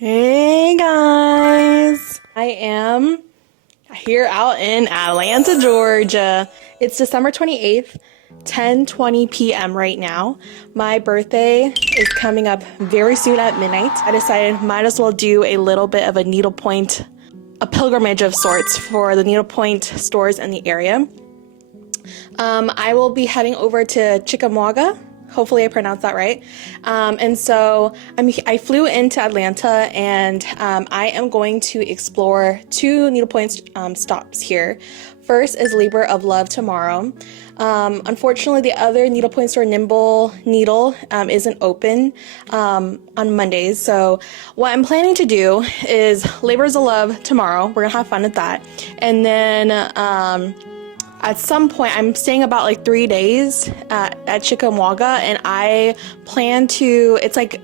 Hey guys! I am here out in Atlanta, Georgia. It's December 28th, 10:20 p.m. right now. My birthday is coming up very soon at midnight. I decided might as well do a little bit of a needlepoint, a pilgrimage of sorts for the needlepoint stores in the area. I will be heading over to Chickamauga. Hopefully I pronounced that right. And so I flew into Atlanta, and I am going to explore two needlepoint stops here. First is Labor of Love tomorrow. Unfortunately, the other needlepoint store, Nimble Needle, isn't open on Mondays. So what I'm planning to do is Labors of Love tomorrow. We're gonna have fun with that. And then at some point, I'm staying about like 3 days at Chickamauga, and I plan to, it's like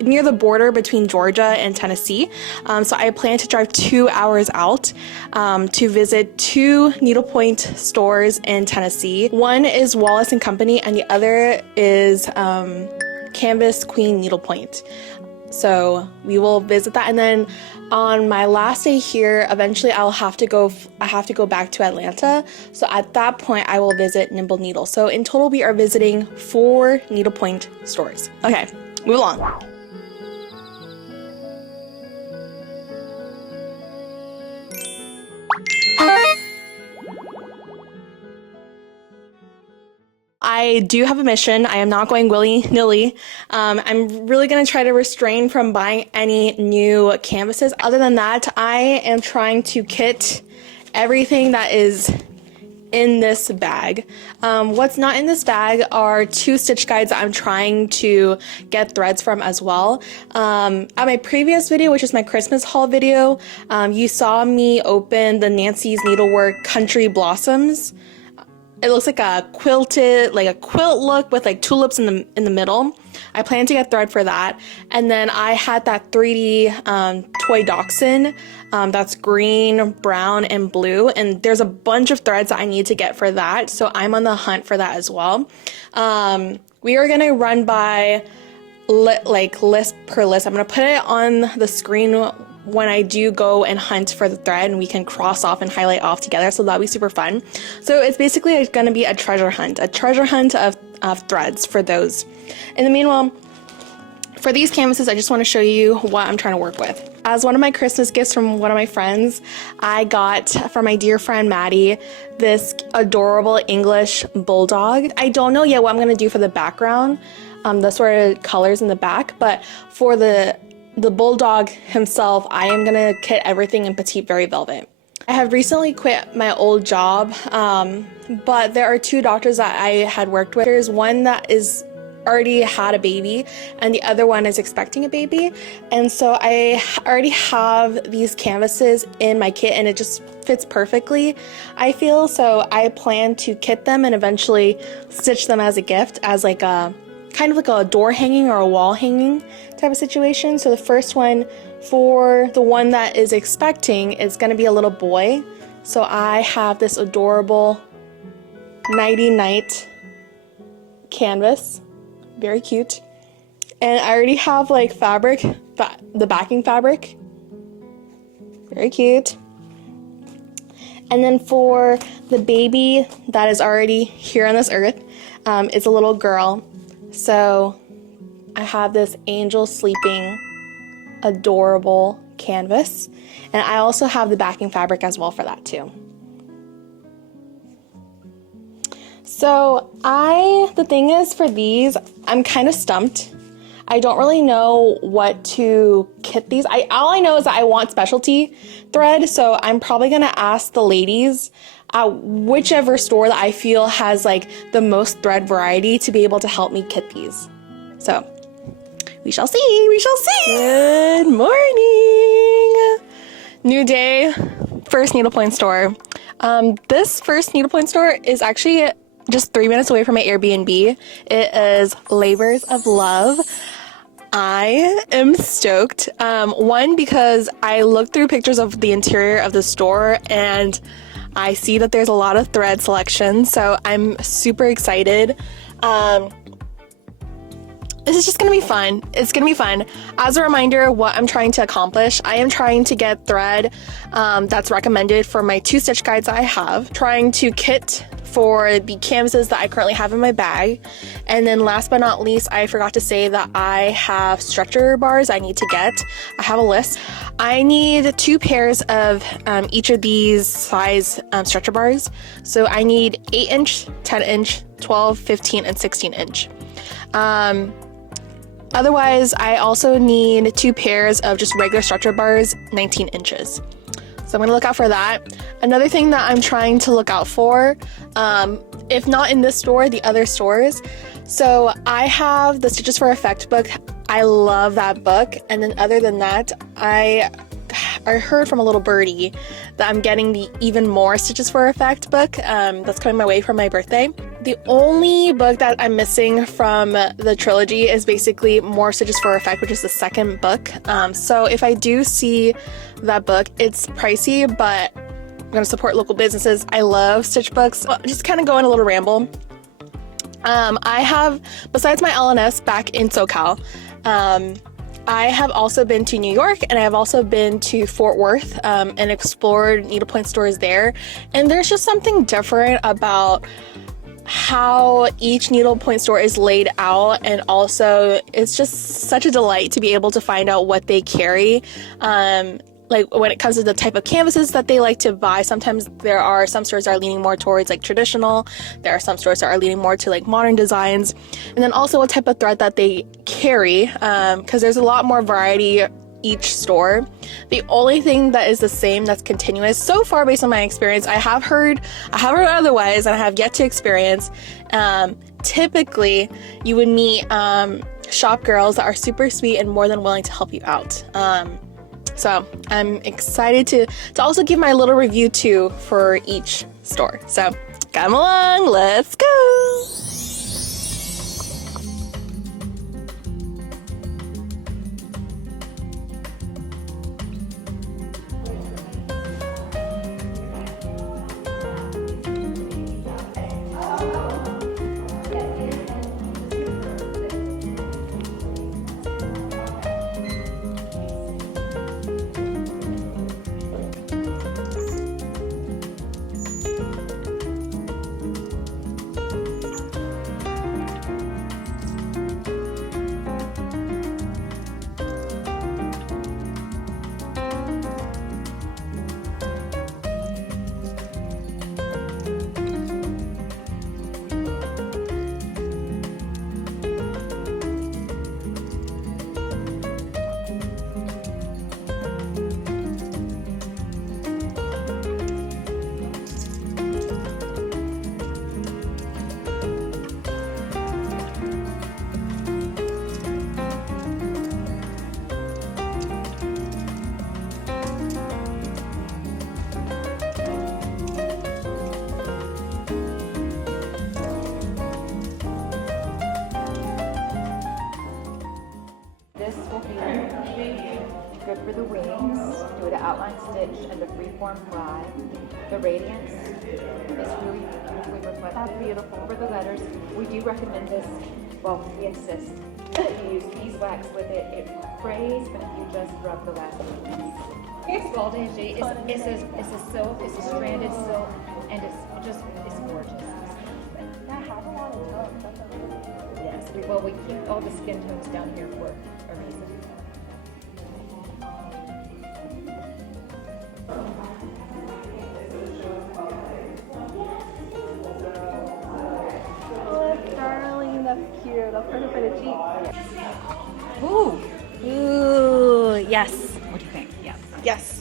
near the border between Georgia and Tennessee. So I plan to drive 2 hours out to visit two needlepoint stores in Tennessee. One is Wallace and Company, and the other is Canvas Queen Needlepoint. So we will visit that, and then on my last day here, eventually I have to go back to Atlanta. So at that point, I will visit Nimble Needle. So in total, we are visiting 4 needlepoint stores. Okay, move along. I do have a mission. I am not going willy-nilly. I'm really going to try to refrain from buying any new canvases. Other than that, I am trying to kit everything that is in this bag. What's not in this bag are 2 stitch guides that I'm trying to get threads from as well. At my previous video, which is my Christmas haul video, you saw me open the Nancy's Needlework Country Blossoms. It looks like a quilted, like a quilt look with like tulips in the middle. I plan to get thread for that. And then I had that 3D toy dachshund that's green, brown, and blue. And there's a bunch of threads that I need to get for that. So I'm on the hunt for that as well. We are gonna run by list per list. I'm gonna put it on the screen when I do go and hunt for the thread, and we can cross off and highlight off together, so that'll be super fun. So it's basically going to be a treasure hunt of threads for those. In the meanwhile, for these canvases, I just want to show you what I'm trying to work with. As one of my Christmas gifts from one of my friends, I got from my dear friend Maddie this adorable English bulldog. I don't know yet what I'm going to do for the background, the sort of colors in the back, but for the bulldog himself, I am gonna kit everything in Petite Very Velvet. I have recently quit my old job, but there are 2 doctors that I had worked with. There's one that is already had a baby, and the other one is expecting a baby. And so I already have these canvases in my kit, and it just fits perfectly, I feel. So I plan to kit them and eventually stitch them as a gift, as like a kind of like a door hanging or a wall hanging type of situation. So the first one, for the one that is expecting, is going to be a little boy. So I have this adorable nighty night canvas, very cute, and I already have like fabric, the backing fabric, very cute. And then for the baby that is already here on this earth, it's a little girl. So I have this angel sleeping adorable canvas, and I also have the backing fabric as well for that too. So the thing is, for these, I'm kind of stumped. I don't really know what to kit these. All I know is that I want specialty thread, so I'm probably gonna ask the ladies at whichever store that I feel has like the most thread variety to be able to help me kit these. So we shall see, we shall see. Good morning. New day, first needlepoint store. This first needlepoint store is actually just 3 minutes away from my Airbnb. It is Labors of Love. I am stoked. One, because I looked through pictures of the interior of the store, and I see that there's a lot of thread selection, so I'm super excited. this is just gonna be fun. It's gonna be fun. As a reminder, what I'm trying to accomplish, I am trying to get thread that's recommended for my 2 stitch guides I have, trying to kit for the canvases that I currently have in my bag. And then last but not least, I forgot to say that I have stretcher bars I need to get. I have a list. I need 2 pairs of each of these size stretcher bars. So I need 8-inch, 10-inch, 12, 15, and 16-inch. Otherwise, I also need 2 pairs of just regular stretcher bars, 19 inches. So I'm gonna look out for that. Another thing that I'm trying to look out for, if not in this store, the other stores. So I have the Stitches for Effect book. I love that book. And then other than that, I heard from a little birdie that I'm getting the Even More Stitches for Effect book that's coming my way for my birthday. The only book that I'm missing from the trilogy is basically More Stitches for Effect, which is the second book. So if I do see that book, it's pricey, but I'm going to support local businesses. I love stitch books. Well, just kind of go on a little ramble. I have, besides my LNS back in SoCal, I have also been to New York, and I have also been to Fort Worth and explored needlepoint stores there. And there's just something different about how each needlepoint store is laid out, and also it's just such a delight to be able to find out what they carry. Like when it comes to the type of canvases that they like to buy, sometimes there are some stores that are leaning more towards like traditional. There are some stores that are leaning more to like modern designs, and then also what type of thread that they carry, because there's a lot more variety each store. The only thing that is the same that's continuous so far based on my experience, I have heard otherwise, and I have yet to experience. Typically you would meet shop girls that are super sweet and more than willing to help you out. So I'm excited to also give my little review too for each store. So come along, let's go. This will be good for the wings, do the outline stitch and the freeform fly. The radiance is really beautifully reflected. That's beautiful. For the letters, we do recommend this, well, we insist that you use beeswax with it. It frays, but if you just rub the last piece. Baldage it's a silk, it's a stranded silk, and it's gorgeous. That has a lot of tones. That's amazing. Yes, we keep all the skin tones down here for a reason. Oh, darling, that's cute. That's perfect for the cheek. Ooh, Ooh, yes. what do you think? Yeah. Yes.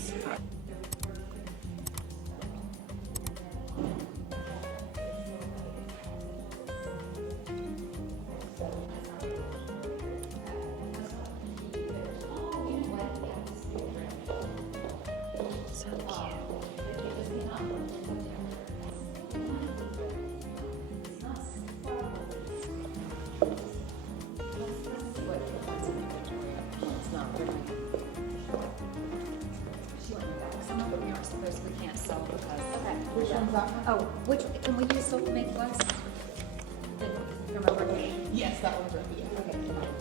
We can't sell because. Okay. Which one's that? Oh, which can we use silk to make gloves? Remember? Yes, that one's right. Yeah. Okay.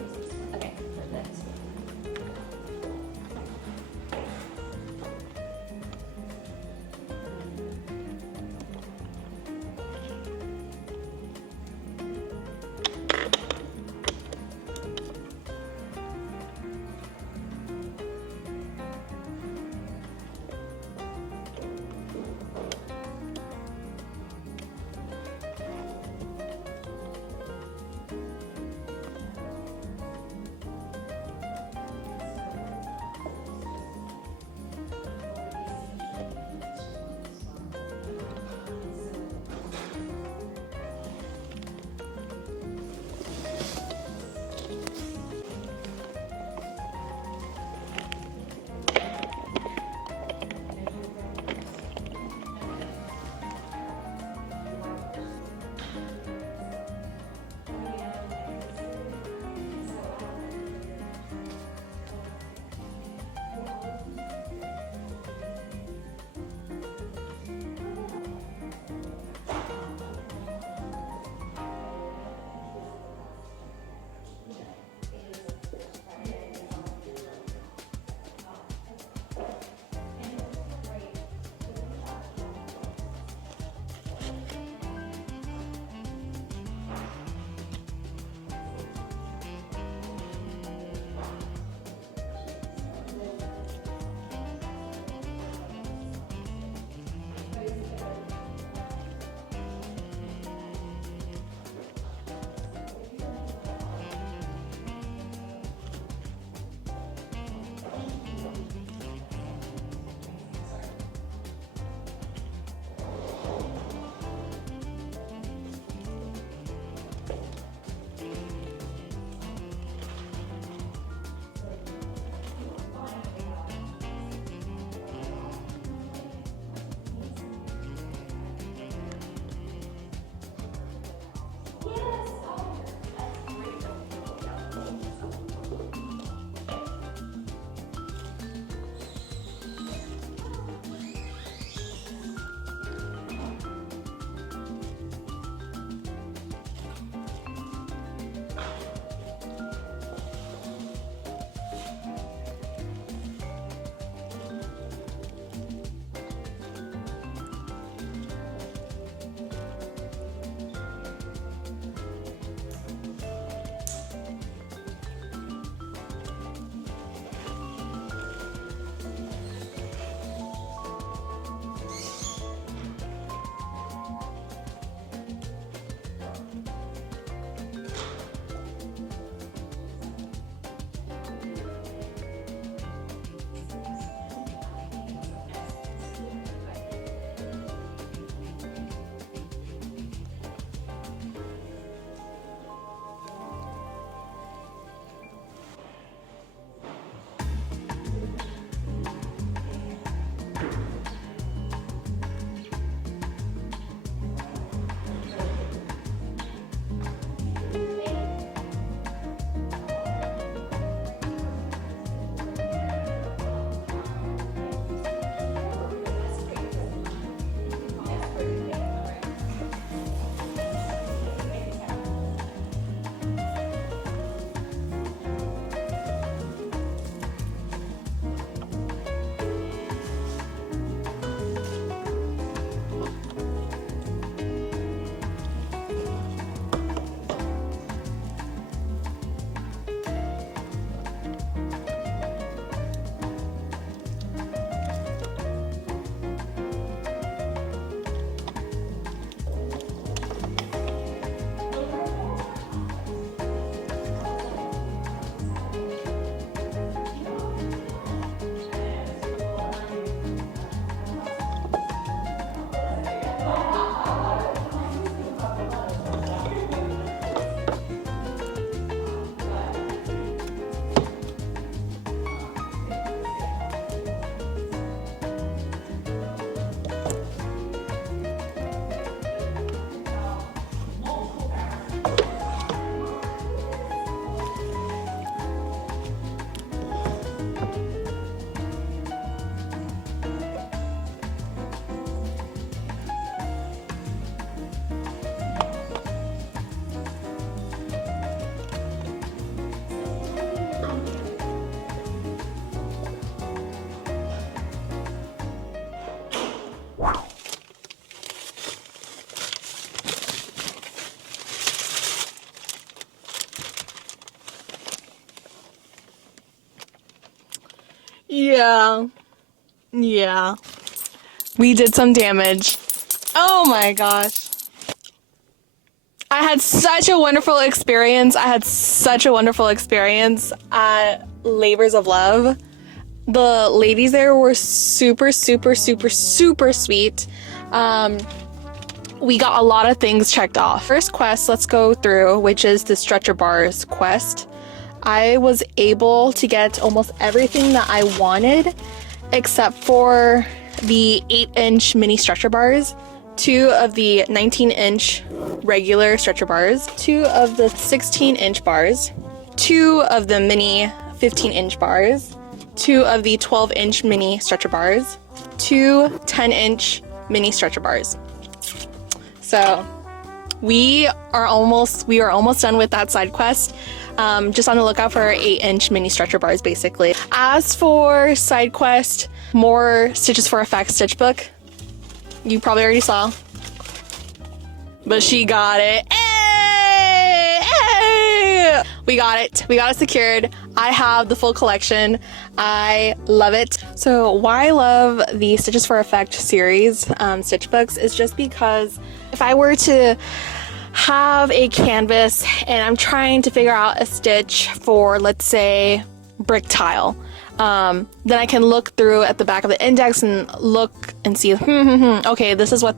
Yeah. Yeah. We did some damage. Oh my gosh. I had such a wonderful experience. At Labors of Love. The ladies there were super, super, super, super sweet. We got a lot of things checked off. First quest, let's go through, which is the stretcher bars quest. I was able to get almost everything that I wanted, except for the 8-inch mini stretcher bars, 2 of the 19-inch regular stretcher bars, 2 of the 16-inch bars, 2 of the mini 15-inch bars, 2 of the 12-inch mini stretcher bars, 2 10-inch mini stretcher bars. So we are almost done with that side quest. Just on the lookout for 8-inch mini stretcher bars, basically. As for side quest, more Stitches for Effect stitch book. You probably already saw, but she got it. Hey! Hey! We got it secured. I have the full collection. I love it. So why I love the Stitches for Effect series stitch books is just because if I were to have a canvas and I'm trying to figure out a stitch for, let's say, brick tile, then I can look through at the back of the index and look and see, okay, this is what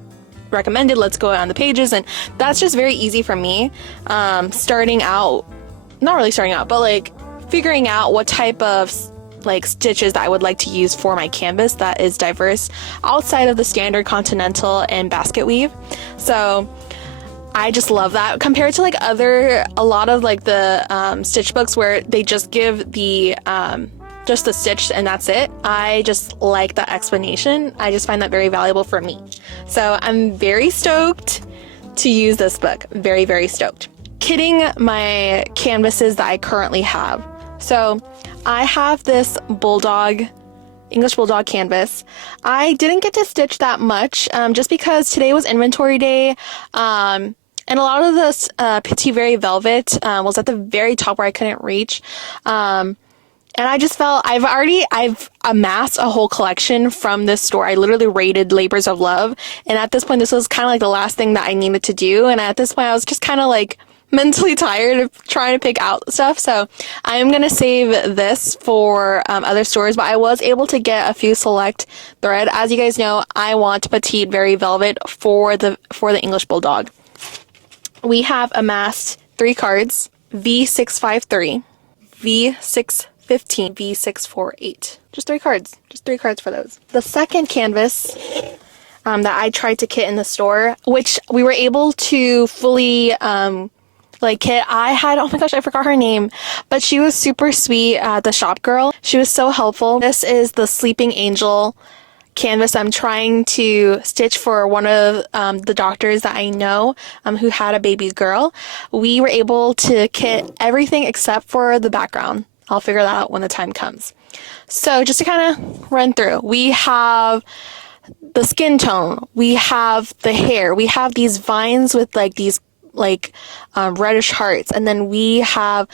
recommended, let's go on the pages. And that's just very easy for me, starting out, not really starting out, but like figuring out what type of like stitches that I would like to use for my canvas that is diverse outside of the standard continental and basket weave. So I just love that compared to like a lot of like the stitch books where they just give the just the stitch and that's it. I just like that explanation. I just find that very valuable for me. So I'm very stoked to use this book. Very, very stoked. Kitting my canvases that I currently have. So I have this English Bulldog canvas. I didn't get to stitch that much just because today was inventory day. And a lot of this Petit Very Velvet was at the very top where I couldn't reach. And I just felt I've amassed a whole collection from this store. I literally raided Labors of Love. And at this point, this was kind of like the last thing that I needed to do. And at this point, I was just kind of like mentally tired of trying to pick out stuff. So I'm going to save this for other stores. But I was able to get a few select thread. As you guys know, I want Petite Very Velvet for the English Bulldog. We have amassed 3 cards, V653, V615, V648. Just 3 cards. Just 3 cards for those. The second canvas that I tried to kit in the store, which we were able to fully kit, I had, oh my gosh, I forgot her name, but she was super sweet, the shop girl. She was so helpful. This is the Sleeping Angel canvas I'm trying to stitch for one of the doctors that I know who had a baby girl. We were able to kit everything except for the background. I'll figure that out when the time comes. So just to kind of run through, we have the skin tone, we have the hair, we have these vines with like these reddish hearts, and then we have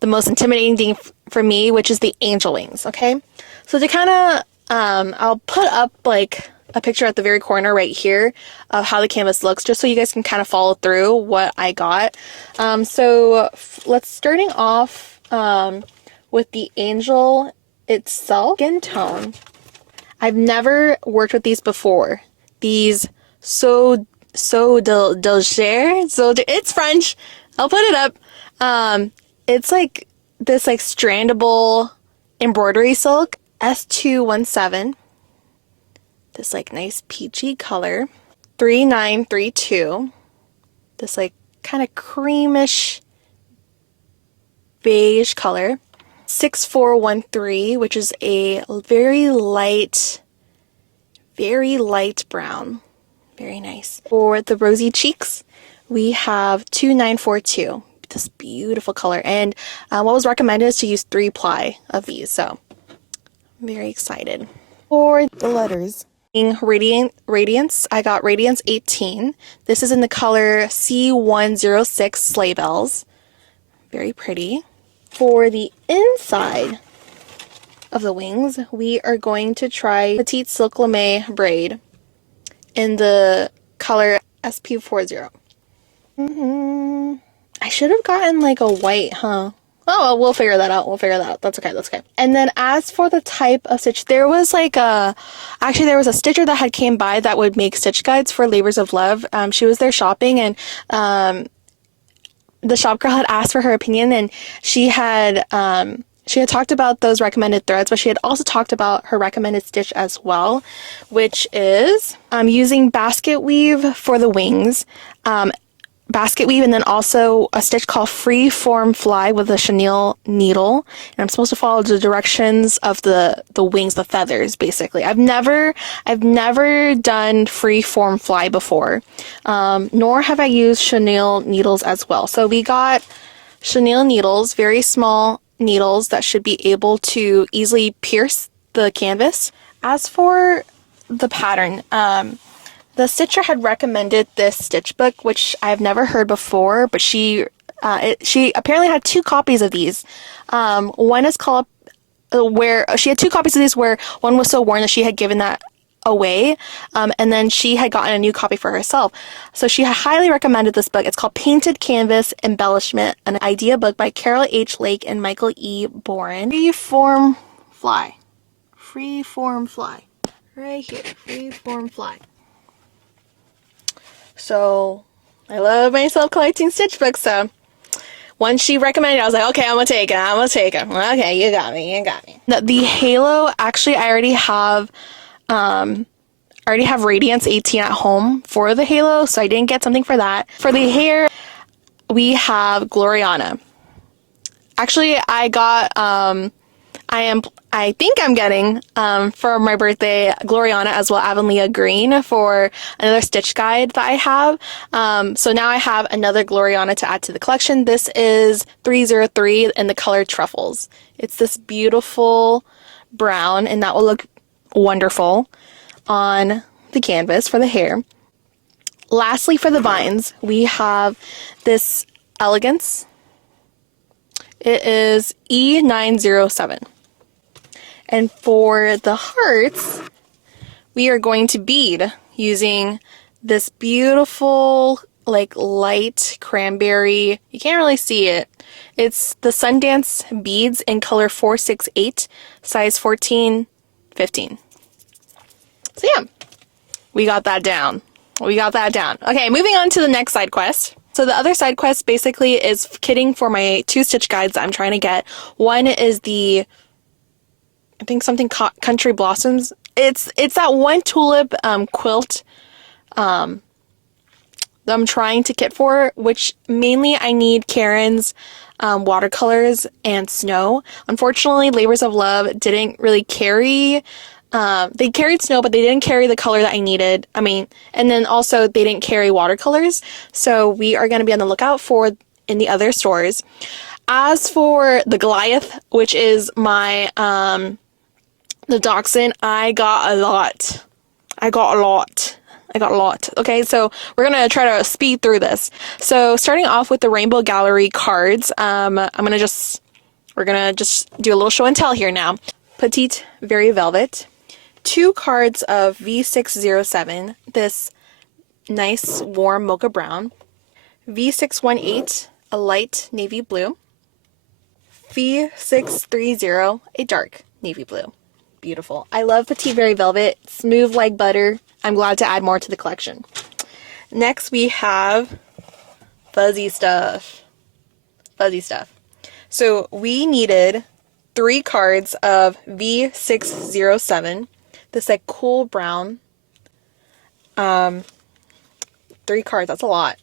the most intimidating thing for me, which is the angel wings. Okay, so to kind of I'll put up like a picture at the very corner right here of how the canvas looks, just so you guys can kind of follow through what I got. So let's starting off with the angel itself. Skin tone. I've never worked with these before. These so it's French. I'll put it up. It's like this like strandable embroidery silk, S217. This like nice peachy color. 3932. This like kind of creamish beige color. 6413, which is a very light brown. Very nice. For the rosy cheeks, we have 2942. This beautiful color. And what was recommended is to use 3 ply of these. So I'm very excited. For the letters, Radiance, I got Radiance 18. this is in the color C106 Sleigh Bells. Very pretty. For the inside, of the wings, we are going to try Petite Silk Lame braid in the color SP40. I should have gotten like a white, huh? Oh, well, we'll figure that out. We'll figure that out. That's okay. That's okay. And then as for the type of stitch, there was like actually there was a stitcher that had came by that would make stitch guides for Labors of Love. She was there shopping, and the shop girl had asked for her opinion, and she had talked about those recommended threads, but she had also talked about her recommended stitch as well, which is using basket weave for the wings. Basket weave, and then also a stitch called free form fly with a chenille needle, and I'm supposed to follow the directions of the wings, the feathers, basically. I've never done free form fly before, nor have I used chenille needles as well. So we got chenille needles, very small needles that should be able to easily pierce the canvas. As for the pattern, the stitcher had recommended this stitch book, which I've never heard before, but she apparently had 2 copies of these. One is called where she had 2 copies of these, where one was so worn that she had given that away, and then she had gotten a new copy for herself. So she highly recommended this book. It's called Painted Canvas Embellishment, an idea book by Carol H. Lake and Michael E. Boren. Freeform fly. Freeform fly. Right here. Freeform fly. So, I love myself collecting stitch books, so once she recommended it, I was like, okay, I'm gonna take it. Okay, you got me. The halo, actually, I already have Radiance 18 at home for the halo, so I didn't get something for that. For the hair, we have Gloriana. Actually, I got, I think I'm getting, for my birthday, Gloriana as well, Avonlea Green, for another stitch guide that I have. So now I have another Gloriana to add to the collection. This is 303 in the color Truffles. It's this beautiful brown, and that will look wonderful on the canvas for the hair. Lastly, for the vines, we have this Elegance. It is E907. And for the hearts, we are going to bead using this beautiful, like, light cranberry. You can't really see it. It's the Sundance beads in color 468, size 14, 15. So yeah, we got that down. Okay, moving on to the next side quest. So the other side quest basically is kitting for my 2 stitch guides that I'm trying to get. One is the, I think something Country Blossoms. It's that one tulip quilt that I'm trying to kit for, which mainly I need Karen's watercolors and snow. Unfortunately, Labors of Love didn't really carry, they carried snow, but they didn't carry the color that I needed. And then also they didn't carry watercolors. So we are going to be on the lookout for in the other stores. As for the Goliath, which is my, the Dachshund, I got a lot. Okay, so we're going to try to speed through this. So starting off with the Rainbow Gallery cards, we're going to just do a little show and tell here now. Petite Very Velvet. 2 cards of V607, this nice warm mocha brown. V618, a light navy blue. V630, a dark navy blue. Beautiful. I love Petite Very Velvet. Smooth like butter. I'm glad to add more to the collection. Next we have Fuzzy Stuff. So we needed 3 cards of V607. This like cool brown. 3 cards, that's a lot.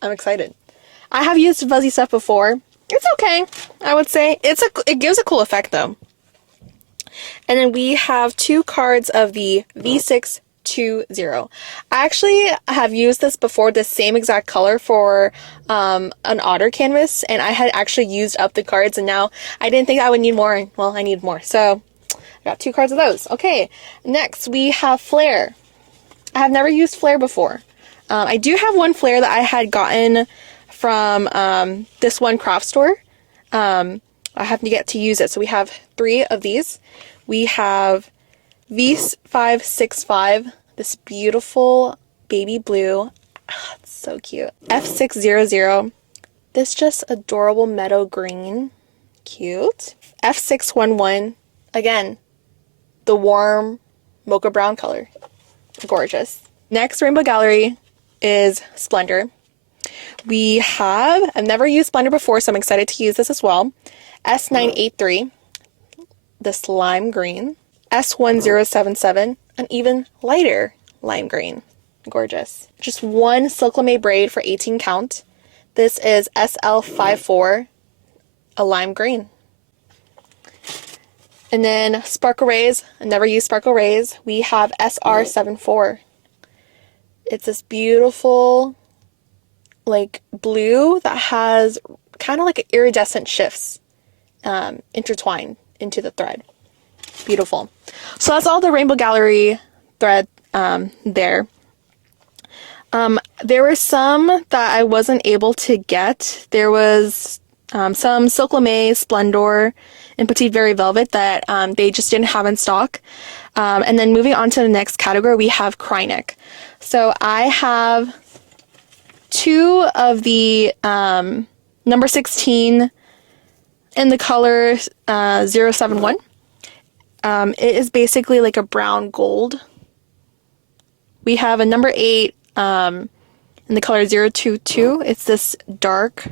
I'm excited. I have used Fuzzy Stuff before. It's okay, I would say. It gives a cool effect though. And then we have 2 cards of the V620. I actually have used this before, the same exact color for an otter canvas, and I had actually used up the cards, and now I didn't think I would need more. Well, I need more, so I got 2 cards of those. Okay, next we have Flare. I have never used Flare before. I do have one Flare that I had gotten from this one craft store. I have to get to use it. So we have 3 of these. We have V565, this beautiful baby blue. Oh, it's so cute. F600, this just adorable meadow green. Cute. F611, again, the warm mocha brown color. Gorgeous. Next Rainbow Gallery is Splendor. We have, I've never used Splendor before, so I'm excited to use this as well. S983, this lime green. S1077, an even lighter lime green. Gorgeous. Just one silk lame braid for 18 count. This is SL54, a lime green. And then Sparkle Rays, I never used Sparkle Rays. We have SR74. It's this beautiful, like, blue that has kind of like iridescent shifts intertwined into the thread. Beautiful. So that's all the Rainbow Gallery thread there. There were some that I wasn't able to get. There was some Silk Lame, Splendor, and Petite Very Velvet that they just didn't have in stock. And then moving on to the next category, we have Krynic. So I have 2 of the number 16 in the color 071. It is basically like a brown gold. We have a number 8 in the color 022. It's this dark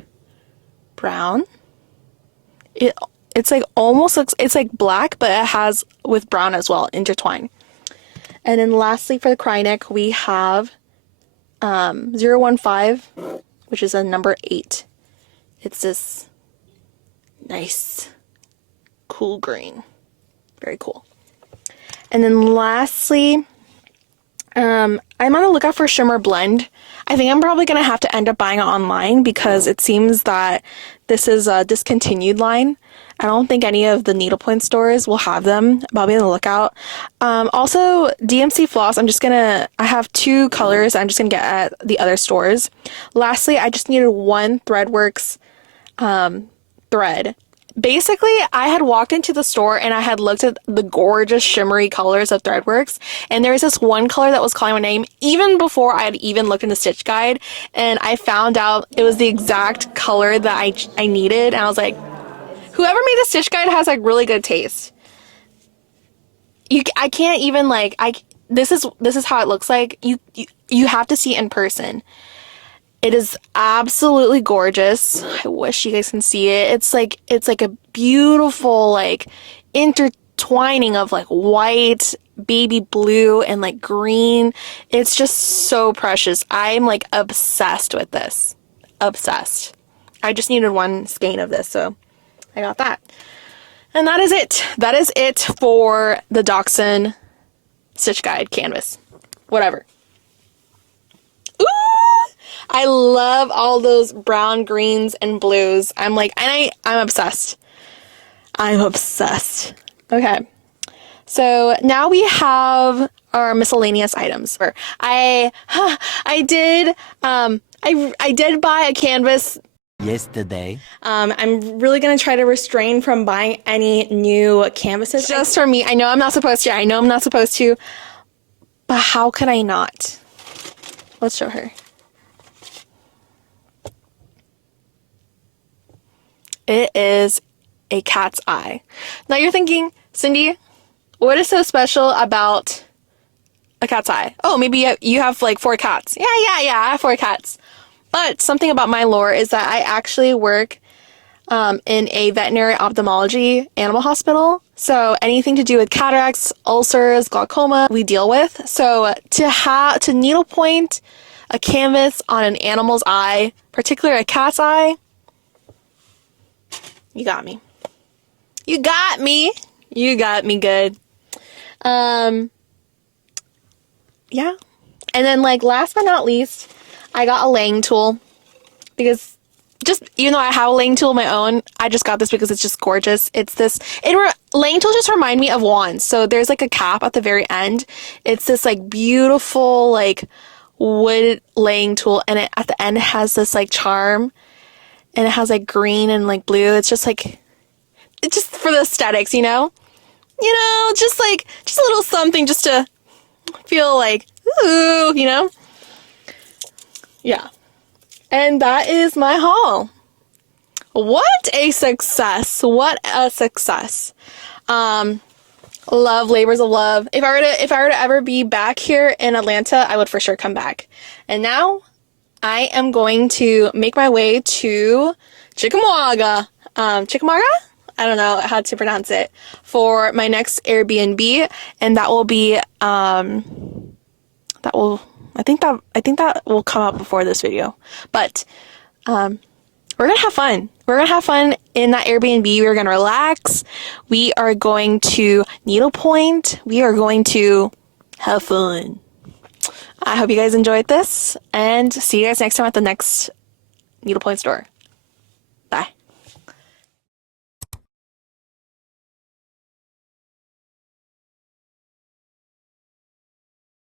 brown. It's like almost looks, it's like black, but it has with brown as well intertwined. And then lastly for the Krynic, we have 015, which is a number 8. It's this nice cool green. Very cool. And then lastly, I'm on the lookout for Shimmer Blend. I think I'm probably going to have to end up buying it online because it seems that this is a discontinued line. I don't think any of the needlepoint stores will have them, but I'll be on the lookout. Also, DMC floss, I have 2 colors I'm just going to get at the other stores. Lastly, I just needed one Threadworks thread. Basically, I had walked into the store and I had looked at the gorgeous shimmery colors of Threadworks, and there was this one color that was calling my name even before I had even looked in the stitch guide, and I found out it was the exact color that I needed, and I was like, whoever made the stitch guide has like really good taste. I can't even like, this is how it looks like. You have to see it in person. It is absolutely gorgeous. I wish you guys can see it. It's like a beautiful like intertwining of like white, baby blue, and like green. It's just so precious. I'm like obsessed with this. Obsessed. I just needed one skein of this, so I got that. And that is it. That is it for the Dachshund Stitch Guide canvas. Whatever. Ooh! I love all those brown, greens, and blues. I'm obsessed. I'm obsessed. Okay. So now we have our miscellaneous items. I did buy a canvas yesterday. I'm really going to try to refrain from buying any new canvases just for me. I know I'm not supposed to. But how could I not? Let's show her. It is a cat's eye. Now you're thinking, Cindy, what is so special about a cat's eye? Oh, maybe you have like 4 cats. Yeah, I have 4 cats. But something about my lore is that I actually work in a veterinary ophthalmology animal hospital. So anything to do with cataracts, ulcers, glaucoma, we deal with. So to needlepoint a canvas on an animal's eye, particularly a cat's eye, you got me. You got me good. Yeah. And then like last but not least, I got a laying tool because just, even though I have a laying tool of my own, I just got this because it's just gorgeous. It's this, laying tools just remind me of wands. So there's like a cap at the very end. It's this like beautiful like wood laying tool, and at the end it has this like charm, and it has like green and like blue. It's just like, just for the aesthetics, you know? You know, just a little something just to feel like, ooh, you know? Yeah. And that is my haul. What a success. What a success. Love, labors of love. If I were to ever be back here in Atlanta, I would for sure come back. And now I am going to make my way to Chickamauga. Chickamauga? I don't know how to pronounce it, for my next Airbnb, and that will be I think that will come out before this video. But we're gonna have fun. We're gonna have fun in that Airbnb. We're gonna relax. We are going to needlepoint. We are going to have fun. I hope you guys enjoyed this, and see you guys next time at the next needlepoint store.